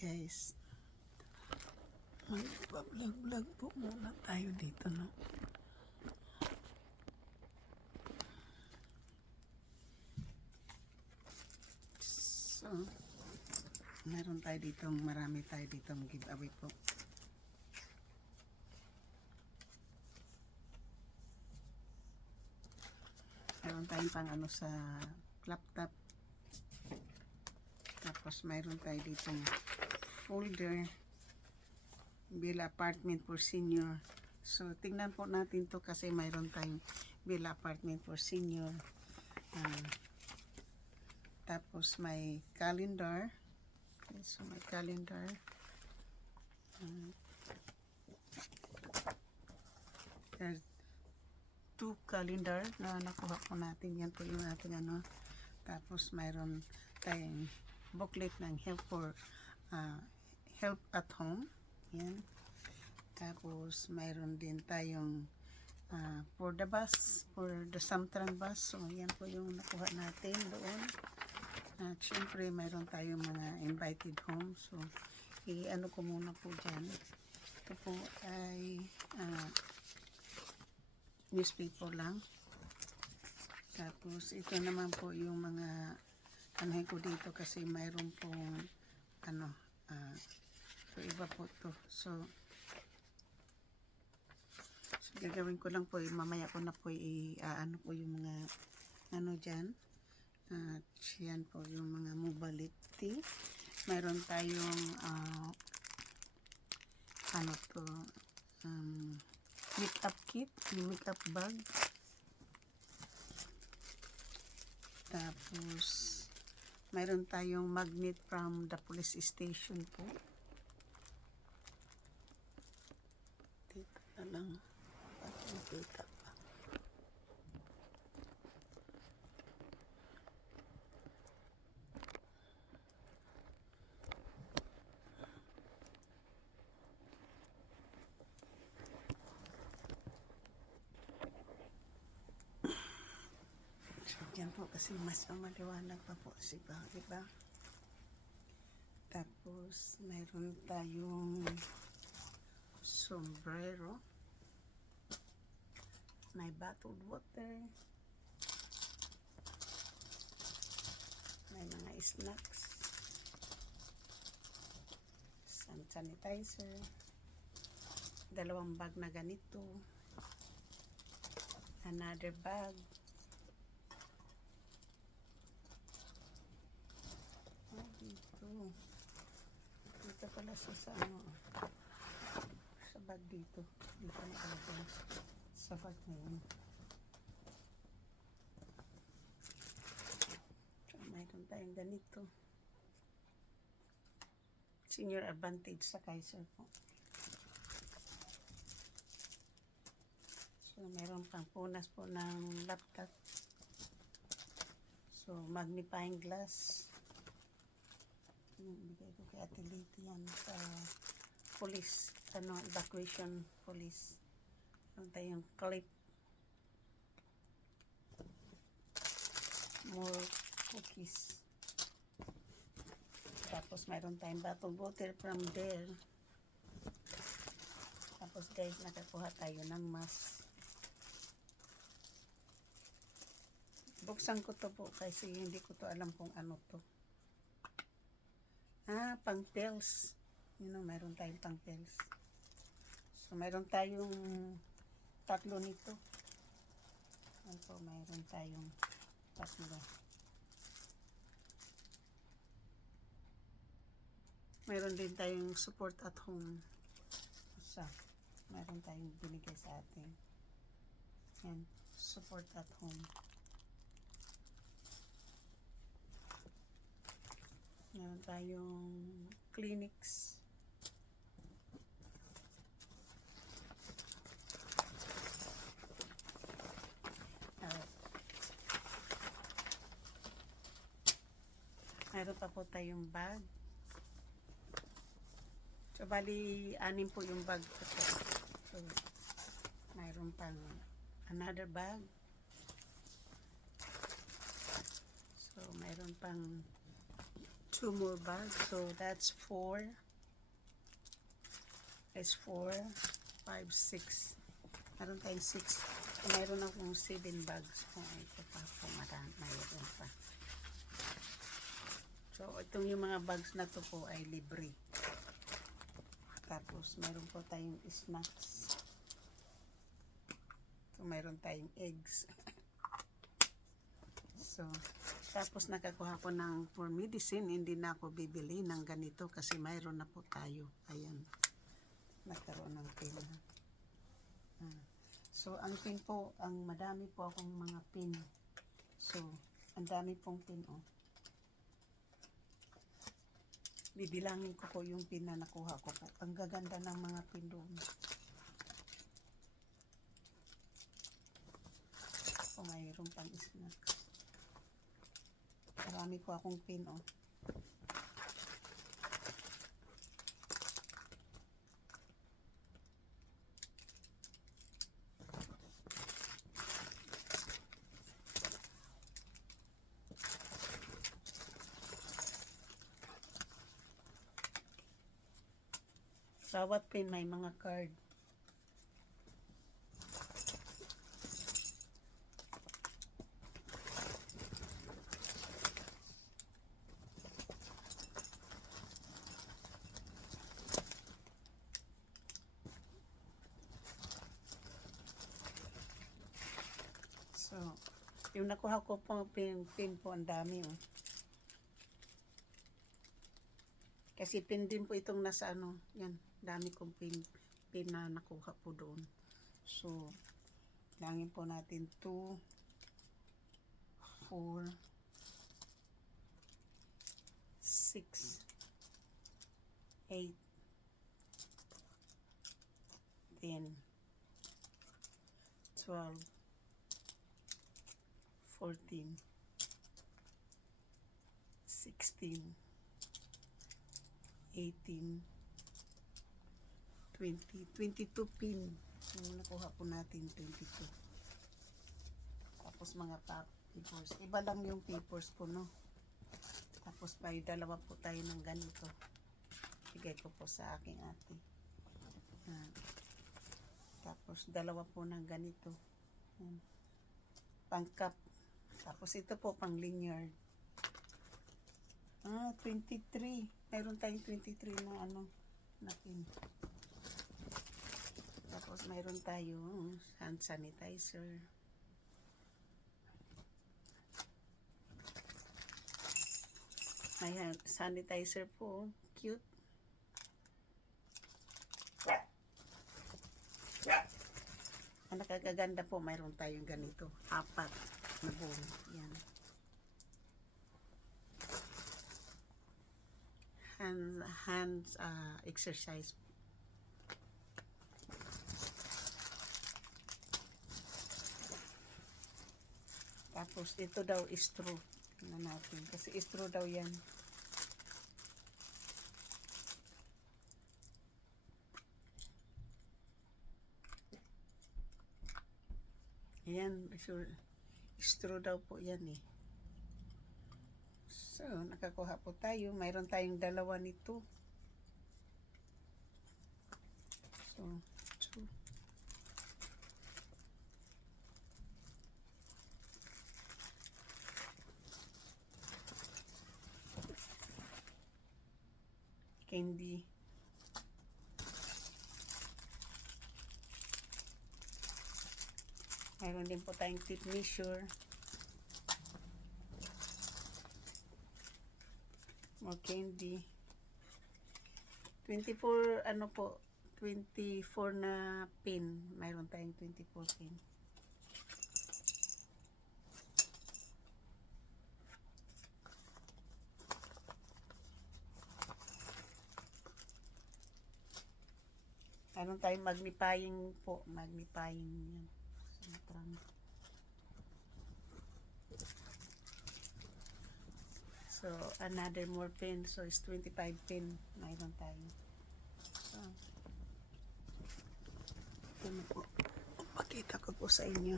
Guys, mag-vlog po muna tayo dito, no? So, meron tayo dito, marami tayo dito giveaway po. Meron tayong pang ano sa laptop. Tapos mayroon tayo dito folder Villa Apartment for Senior. So tingnan po natin to kasi mayroon tayong Villa Apartment for Senior. Tapos may calendar. Okay, so may calendar. There's 2 calendar na nakuha po natin. Yan po yung ating ano. Tapos mayroon tayong booklet ng help at home. Yan. Tapos mayroon din tayong for the bus, for the Samtrang bus. So yan po yung nakuha natin doon. At syempre mayroon tayong mga invited home. So i-ano ko muna po dyan. Ito po ay newspaper lang. Tapos ito naman po yung mga anuhin ko dito kasi mayroon pong ano so iba po to. So gagawin ko lang po mamaya ko na po ano po yung mga ano dyan. At yan po yung mga mobility. Mayroon tayong ano to makeup kit, yung makeup bag. Tapos mayroon tayong magnet from the police station po. Dito na lang at nakita pa. Yan po kasi mas maliwanag pa po siya, diba? Tapos mayroon tayong sombrero, may bottled water, may mga snacks, sanitizer, 2 bag na ganito, another bag. Dito pala sa ano, sa bag dito na pala sa bag na yun. So mayroon tayong ganito, senior advantage sa Kaiser po. So mayroon pang punas po ng laptop. So magnifying glass, bigay ko kay Ate Liti yan sa police, ano, evacuation police. Meron tayong clip, more cookies. Tapos mayroon tayong bottled water from there. Tapos guys, nakakuha tayo ng mask. Buksan ko to po kasi hindi ko to alam kung ano to. Pang pills. You know, mayroon tayong pang pills. So, mayroon tayong 3 nito. Yan po, mayroon tayong 3. Mayroon din tayong support at home. Isa. Mayroon tayong binigay sa atin. Yan, support at home. Meron tayong clinics. Meron pa po tayong bag. So, bali, 6 po yung bag ko. So, mayroon pang another bag. So, mayroon pang 2 more bags. So that's 4. That's 4, 5, 6. Meron tayong 6. Mayroon akong 7 bags. Oh, ito pa po. Mayroon pa. So, itong yung mga bags na to po ay libre. Tapos, mayroon po tayong snacks. So, mayroon tayong eggs. So, tapos nakakuha ko ng for medicine. Hindi na ako bibili ng ganito kasi mayroon na po tayo. Ayan. Nagkaroon ng pin. So, ang pin po, ang madami po akong mga pin. So, ang dami pong pin, oh. Bibilangin ko po yung pin na nakuha ko po. Ang gaganda ng mga pin doon. O, mayroon pang snacks. Marami po akong pin, oh. Bawat pin may mga card. So, yung nakuha ko po pin po ang dami, oh. Kasi pin din po itong nasa ano, yan, dami kong pin na nakuha po doon. So, langin po natin 2, 4, 6, 8, 10, 12, 14, 16, 18, 20, 22 pin. Yung nakuha po natin, 22. Tapos mga papers. Iba lang yung papers po, no? Tapos may dalawa po tayo ng ganito. Bigay ko po sa aking ate. Tapos dalawa po ng ganito. Pang-cup. Tapos ito po pang lanyard. 23. Mayroon tayong 23 na ano, na pin. Tapos mayroon tayong hand sanitizer. May hand sanitizer po. Cute. Ang nakagaganda po, mayroon tayong ganito. 4 na buo. Yan. Hands exercise. Tapos ito daw straw. Tingnan natin. Kasi straw daw yan. Ayan. Sure. Straw daw po yan eh. So, nakakuha po tayo. Mayroon tayong dalawa nito. So, 2. Candy. Mayroon din po tayong tip measure. More candy. 24 ano po, 24 na pin. Mayroon tayong 24 pin. Mayroon tayong magnifying po, magnifying yan. So, another more pin. So, it's 25 pin. Mayroon tayo. So, ito na po. Pakita ko po sa inyo.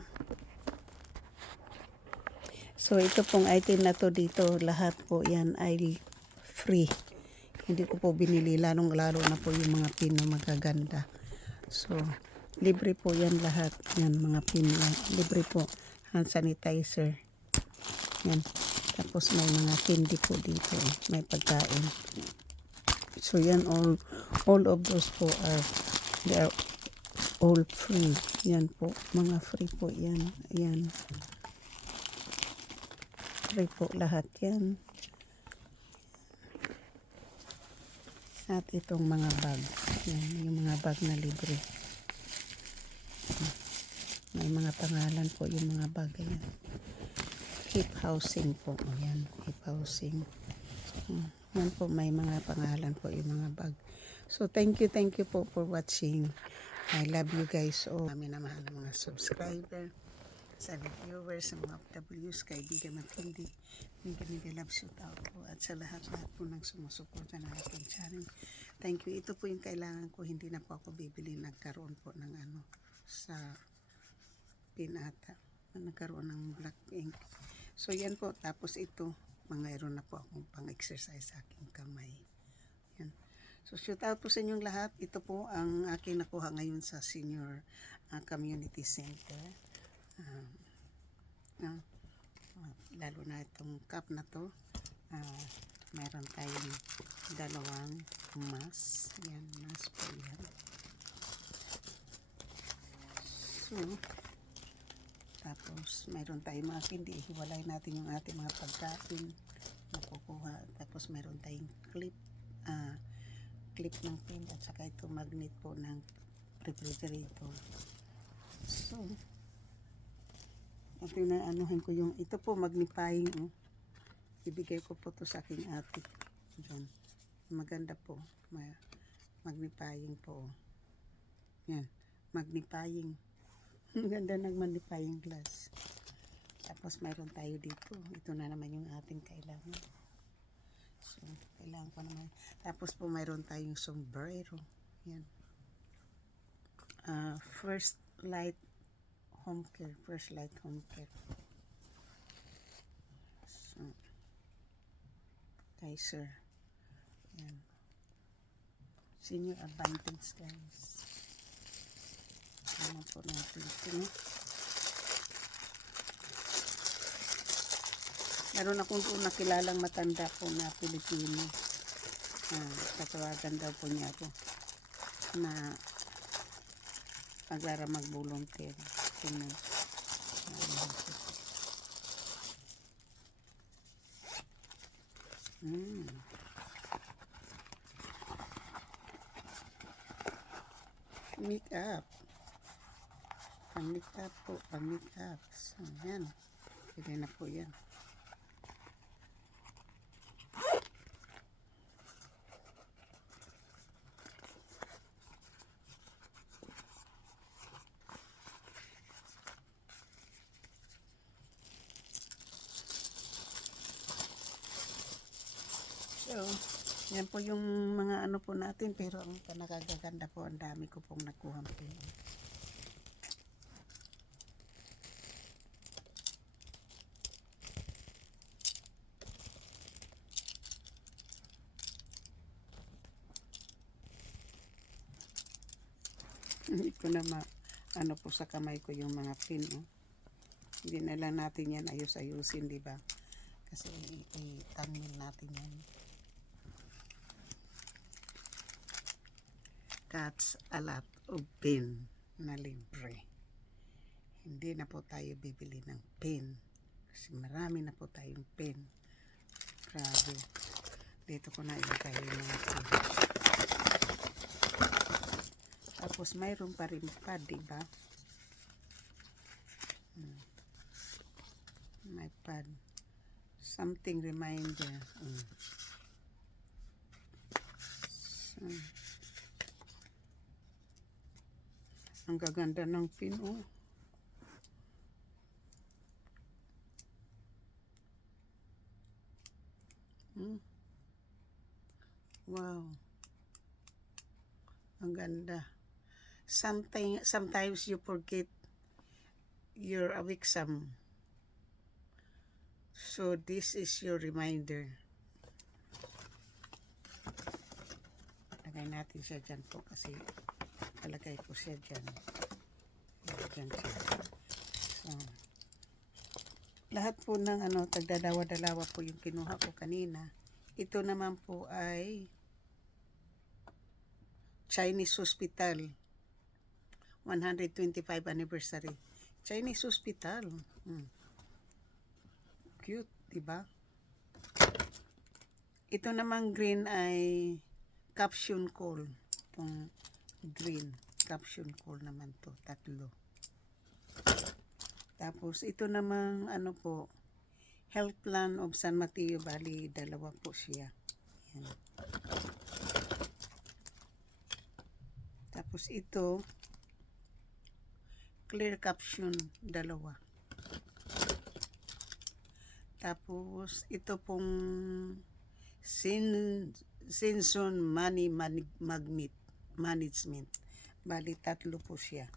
So, ito pong item na to dito. Lahat po yan ay free. Hindi ko po binili, lalong-lalo na po yung mga pin na magaganda. So, libre po yan lahat. Yan, mga pin yan. Libre po. Hand sanitizer. Yan. Tapos may mga candy po dito. May pagkain. So, yan, all of those po they are all free. Yan po. Mga free po yan. Yan. Free po lahat yan. At itong mga bag. Yan, yung mga bag na libre. May mga pangalan po yung mga bag. Ayan. Hip housing po. Ayan, hip housing. Yan po, may mga pangalan po yung mga bag. So, thank you po for watching. I love you guys. Kami na mahal ng mga subscriber, sa viewers, sa mga OFWs, kaibigan at hindi. Mega love shout out po. At sa lahat-lahat po ng sumusuporta na ating channel. Thank you. Ito po yung kailangan ko. Hindi na po ako bibili. Nagkaroon po ng sa pinata. Nagkaroon ng black ink. So, yan po. Tapos ito, mayroon na po akong pang-exercise sa aking kamay. Yan. So, shout out po sa inyong lahat. Ito po ang aking nakuha ngayon sa Senior Community Center. Lalo na itong cup na to. Mayroon tayong dalawang mask. Yan, mask po yan. So, tapos mayroon tayong mga hindi. Hiwalay natin yung ating mga pagkain na kukuha. Tapos mayroon tayong clip ng pin at saka ito magnet po ng refrigerator. So, ito na anuhin ko yung ito po magnifying. Ibigay ko po to sa aking ate. Diyan. Maganda po. Magnifying po. Yan. Magnifying. Ang ganda ng magnifying glass. Tapos mayroon tayo dito. Ito na naman yung ating kailangan. So, kailangan ko naman. Tapos po mayroon tayong sombrero. Yan. First Light Home Care. First Light Home Care. So, Kaiser. Yan. Senior Advantage, guys. Ano po natin ito. Meron akong doon nakilalang matanda po na Pilipino. Tatawagan daw po niya ako na paglara mag-volunteer. Tingnan. Make up. Pang-make up po. Pang-make up. So, yan. Pwede na po yan. So, yan po yung mga ano po natin, pero ang nakagaganda po, ang dami ko pong nakuha po. Hindi ko na ano po sa kamay ko yung mga pin. Hindi na lang natin yan ayus-ayusin, di ba? Kasi itangin natin yan. That's a lot of pin na libre. Hindi na po tayo bibili ng pin. Kasi marami na po tayong pin. Grabe. Dito ko na ilagay yung mga pin. Tapos mayroon pa rin pad, diba? May pad. Something reminder. So, ang gaganda ng pin, Wow. Ang ganda. Sometimes you forget you're awake some. So this is your reminder. Lagay natin siya dyan po kasi palagay ko siya dyan. Dyan siya. So, lahat po ng tagdadalawa-dalawa po yung kinuha ko kanina. Ito naman po ay Chinese Hospital 125 anniversary. Chinese Hospital. Cute, diba? Ito namang green ay caption call. Itong green caption call naman to, tatlo. Tapos ito namang po, Health Plan of San Mateo, bali dalawa po siya. Yan. Tapos ito, clear caption, dalawa. Tapos ito pong Sinson Money Management, bali tatlo po siya.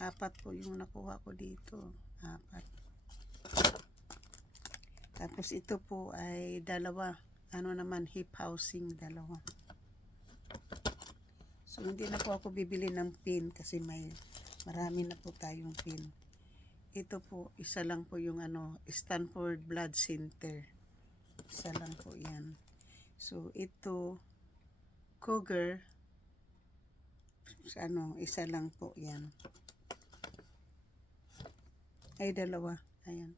Apat po yung nakuha ko dito. Apat. Tapos ito po ay dalawa. Naman, hip housing, dalawa. So, hindi na po ako bibili ng pin kasi marami na po tayong pin. Ito po, isa lang po yung Stanford Blood Center. Isa lang po yan. So, ito, Cougar, isa lang po yan. Ay, dalawa. Ayan.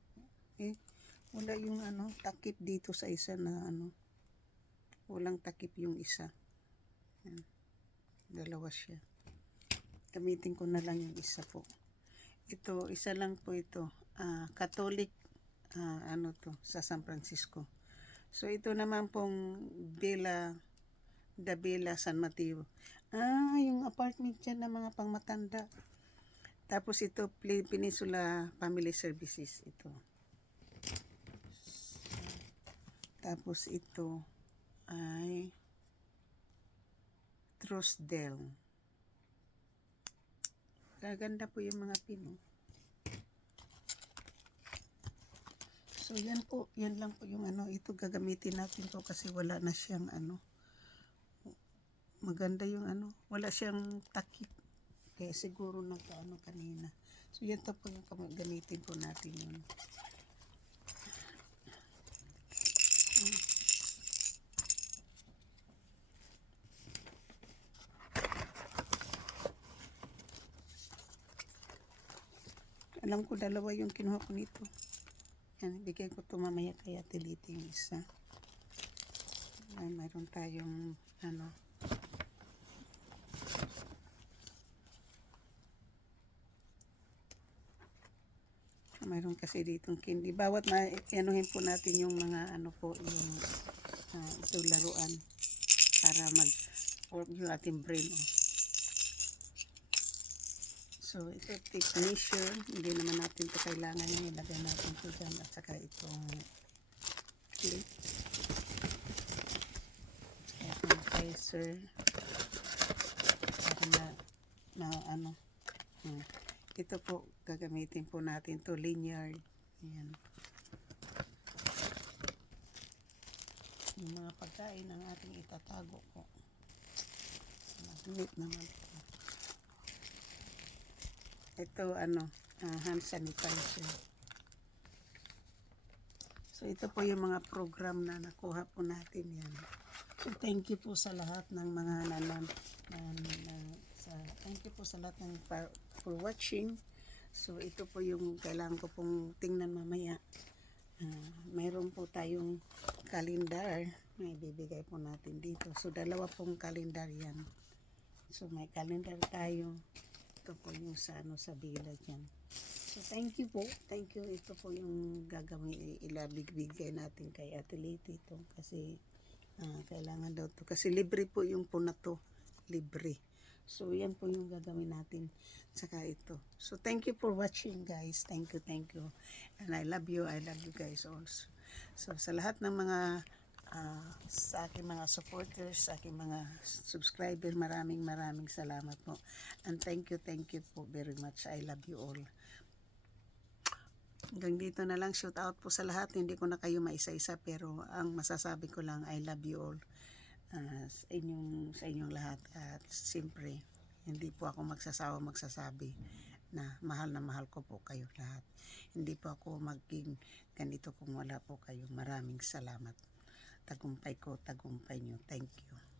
Wala yung takip dito sa isa na walang takip yung isa. Ayan. Dalawa siya. Gamitin ko na lang yung isa po. Ito, isa lang po ito. Catholic, sa San Francisco. So, ito naman pong Villa San Mateo. Yung apartment dyan ng mga pangmatanda. Tapos ito, Peninsula Family Services. Ito. Tapos ito ay Truesdale. Gaganda po yung mga pin. So yan po, yan lang po yung ito gagamitin natin to kasi wala na siyang maganda yung wala siyang takip. Kaya siguro kanina. So yan to po yung gamitin po natin yun. Alam ko dalawa yung kinuha ko nito. Yan, bigay ko ito mamaya kay Ate Liti yung isa. Mayroon tayong mayroon kasi ditong candy. Bawat anuhin po natin yung mga po yung ito laruan para mag-work yung ating brain. So, ito technician. Hindi naman natin ito kailangan yung ilagay natin ito dyan. At saka itong clip. Itong tracer. Para ito po, gagamitin po natin ito. Lanyard. Ayan. Yung mga pagkain ang ating itatago po. Magnet naman po. Ito hand sanitizer. So ito po yung mga program na nakuha po natin yan. So thank you po sa lahat ng mga thank you po sa lahat ng for watching. So ito po yung kailangan ko pong tingnan mamaya. Mayroon po tayong kalendar na ibibigay po natin dito. So dalawa pong kalendar yan. So may kalendar tayo. Ito po yung sa bila dyan. So thank you po. Thank you. Ito po yung gagawin, ilabigbigay natin kay Ate Liti ito. Kasi kailangan daw to. Kasi libre po yung po na to. Libre. So yan po yung gagawin natin. Saka ito. So thank you for watching guys. Thank you. And I love you. I love you guys also. So sa lahat ng mga sa aking mga supporters, sa aking mga subscribers, maraming salamat po. And thank you po very much. I love you all. Hanggang dito na lang, shout out po sa lahat. Hindi ko na kayo maisa-isa pero ang masasabi ko lang, I love you all, sa inyong lahat. At siyempre, hindi po ako magsasabi na mahal ko po kayo lahat. Hindi po ako maging ganito kung wala po kayo. Maraming salamat. Tagumpay ko, tagumpay nyo. Thank you.